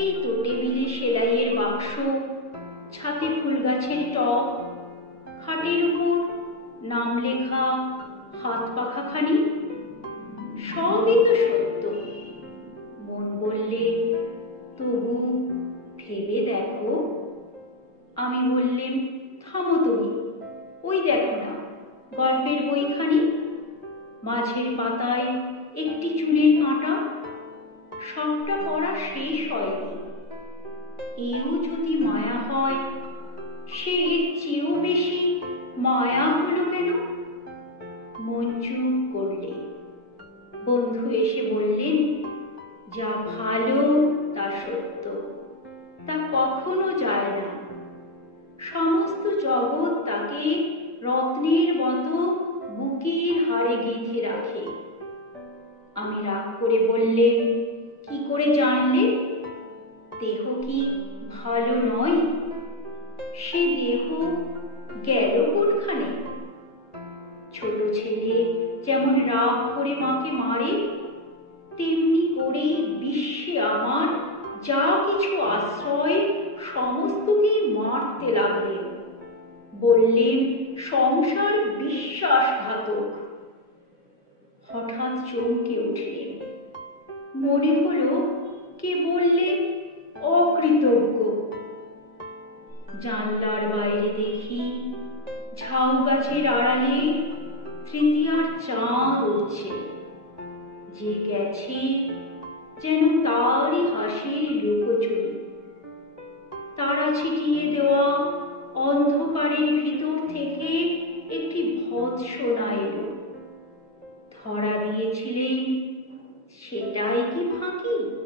এই তো টেবিলে সেলাইয়ের বাক্স, ছাতে ফুল গাছের টব, খাটের উপর নাম লেখা হাত পাখাখানি, সবই তো সত্য। মন বললে, তবু ভেবে দেখো। আমি বললেম, থামো তুমি, ওই দেখো না গল্পের বইখানি, মাঝের পাতায় একটি চুলের কাঁটা, সবটা পড়া শেষ হয়নি। এও যদি মায়া হয়, সে এর চেয়েও বেশি মায়া হলো কেন? মন চুপ করলে। বন্ধু এসে বললেন, যা ভালো তা সত্য, তা কখনো যায় না। সমস্ত জগৎ তাকে রত্নের মতো বুকের হাড়ে গেঁথে রাখে। আমি রাগ করে বললেন, কি করে জানলে? দেহ কি ভালো নয়? সে দেহ গেল কোনখানে? ছোট ছেলে যেমন রাগ করে মাকে মারে, তেমনি করে বিশ্বে আমার যা কিছু আশ্রয় সমস্তকেই মারতে লাগলেন। বললেন, সংসার বিশ্বাসঘাতক। হঠাৎ চমকে উঠলেন। মনে হলো কে বললেন অকৃতজ্ঞ। জানলার বাইরে দেখি ঝাউ গাছের আড়ালে তৃতীয়ার চাঁদ উঠছে। যে গেছে যেন তারই হাসির লুকোচুরি। তারা ছিটিয়ে দেওয়া অন্ধকারের ভিতর থেকে একটি ভৎসনা এলো। ধরা দিয়েছিলেন, সেটাই কি ফাঁকি?